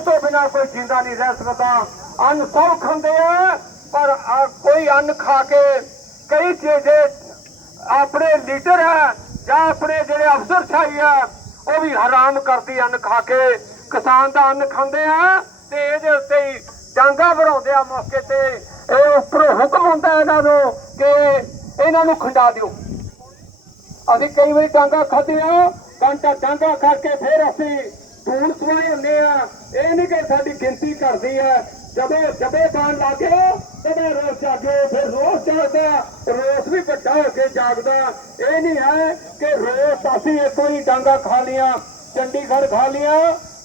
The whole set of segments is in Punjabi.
ਤੋਂ ਬਿਨਾ ਕੋਈ ਜਿੰਦਾ ਨਹੀਂ ਰਹਿ ਸਕਦਾ। ਅੰਨ ਸਭ ਖਾਂਦੇ ਆ, ਪਰ ਕੋਈ ਅੰਨ ਖਾ ਕੇ ਕਈ ਚੀਜ਼ੇ ਆਪਣੇ ਲੀਡਰ ਹੈ ਜਾਂ ਆਪਣੇ ਜਿਹੜੇ ਅਫਸਰ ਛਾਈ ਆ, ਉਹ ਵੀ ਹਰਾਮ ਕਰਦੀ ਅੰਨ ਖਾ ਕੇ। ਕਿਸਾਨ ਦਾ ਅੰਨ ਖਾਂਦੇ ਆ ਤੇ ਇਹਦੇ ਉੱਤੇ ਹੀ ਡਾਂਗਾ ਬਣਾਉਂਦੇ ਆ ਮੌਕੇ ਤੇ। ਇਹ ਉੱਪਰੋਂ ਹੁਕਮ ਹੁੰਦਾ ਇਹਨਾਂ ਨੂੰ ਕਿ ਇਹਨਾਂ ਨੂੰ ਖੰਡਾ ਦਿਓ। ਅਸੀਂ ਕਈ ਵਾਰੀ ਡਾਂਗਾ ਖਾਦੇ ਆ ਘੰਟਾ ਡਾਂਗਾ ਖਾ ਕੇ ਫਿਰ ਅਸੀਂ ਧੂਣ ਸਵਾਏ ਹੁੰਦੇ ਆ ਇਹ ਨਹੀਂ ਕਿ ਸਾਡੀ ਗਿਣਤੀ ਕਰਦੀ ਹੈ। ਜਦੋਂ ਜਦੇ ਬਾਣ ਲਾਗੇ ਤਦੇ ਰੋਸ ਜਾਗੇ ਫਿਰ ਰੋਸ ਚੜਦਾ ਰੋਸ ਵੀ ਵੱਡਾ ਹੋ ਕੇ ਜਾਗਦਾ ਇਹ ਨਹੀਂ ਹੈ ਕਿ ਰੋਸ ਅਸੀਂ ਇੱਕੋ ਹੀ ਡਾਂਗਾ ਖਾ ਲੀਆਂ, ਚੰਡੀਗੜ੍ਹ ਖਾ ਲੀਆਂ,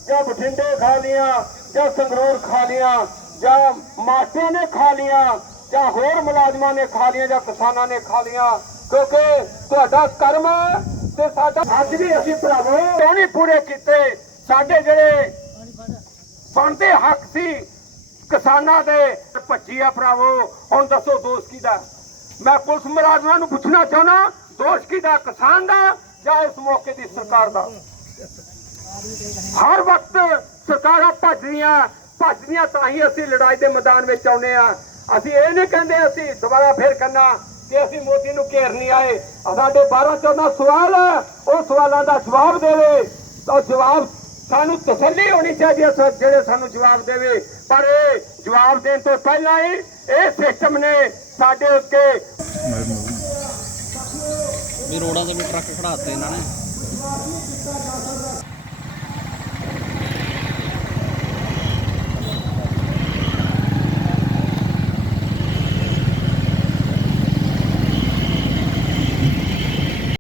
ਜਾਂ ਬਠਿੰਡੇ ਖਾ ਲੀਆਂ, ਜਾਂ ਸੰਗਰੂਰ ਖਾ ਲੀਆਂ, ਜਾਂ ਮਾਟੇ ਨੇ ਖਾ ਲੀਆਂ, ਜਾਂ ਹੋਰ ਮੁਲਾਜ਼ਮਾਂ ਨੇ ਖਾ ਲੀਆਂ, ਜਾਂ ਕਿਸਾਨਾਂ ਨੇ ਖਾ ਲੀਆਂ, ਕਿਉਂਕਿ ਤੁਹਾਡਾ ਕਰਮ ਤੇ ਸਾਡਾ ਅੱਜ ਵੀ ਅਸੀਂ ਭਰਾਵੋ ਕਿਉਂ ਨਹੀਂ ਪੂਰੇ ਕੀਤੇ। ਸਾਡੇ ਜਿਹੜੇ ਬਣਦੇ ਹੱਕ ਸੀ। ਕਿਸਾਨਾਂ ਦੇ ਭੱਜੀ ਆ ਭਰਾਵੋ, ਹੁਣ ਦੱਸੋ ਦੋਸ਼ ਕਿਹਦਾ? ਮੈਂ ਪੁਲਿਸ ਮੁਲਾਜ਼ਮਾਂ ਨੂੰ ਪੁੱਛਣਾ ਚਾਹਣਾ ਦੋਸ਼ ਕਿਹਦਾ? ਕਿਸਾਨ ਦਾ ਜਾਂ ਇਸ ਮੌਕੇ ਦੀ ਸਰਕਾਰ ਦਾ? ਹਰ ਵਕਤ ਸਰਕਾਰਾਂ ਭੱਜਦੀਆਂ ਭੱਜਦੀਆਂ ਤਾਂ ਹੀ ਅਸੀਂ ਲੜਾਈ ਦੇ ਮੈਦਾਨ ਵਿੱਚ ਆਉਨੇ ਆ ਅਸੀਂ ਇਹ ਨਹੀਂ ਕਹਿੰਦੇ, ਅਸੀਂ ਦੁਬਾਰਾ ਫੇਰ ਕਰਨਾ ਕਿ ਅਸੀਂ ਮੋਦੀ ਨੂੰ ਘੇਰ ਨਹੀਂ ਆਏ। ਸਾਡੇ 12 14 ਸਵਾਲ ਉਹ ਸਵਾਲਾਂ ਦਾ ਜਵਾਬ ਦੇਵੇ। ਤਾਂ ਜਵਾਬ ਸਾਨੂੰ ਤਸੱਲੀ ਹੋਣੀ ਚਾਹੀਦੀ ਹੈ ਜਿਹੜੇ ਸਾਨੂੰ ਜਵਾਬ ਦੇਵੇ। ਪਰ ਇਹ ਜਵਾਬ ਦੇਣ ਤੋਂ ਪਹਿਲਾਂ ਹੀ ਇਹ ਸਿਸਟਮ ਨੇ ਸਾਡੇ ਉੱਤੇ ਵੀ ਰੋਡਾਂ ਤੇ ਵੀ ਟਰੱਕ ਖੜਾਤੇ ਇਹਨਾਂ ਨੇ।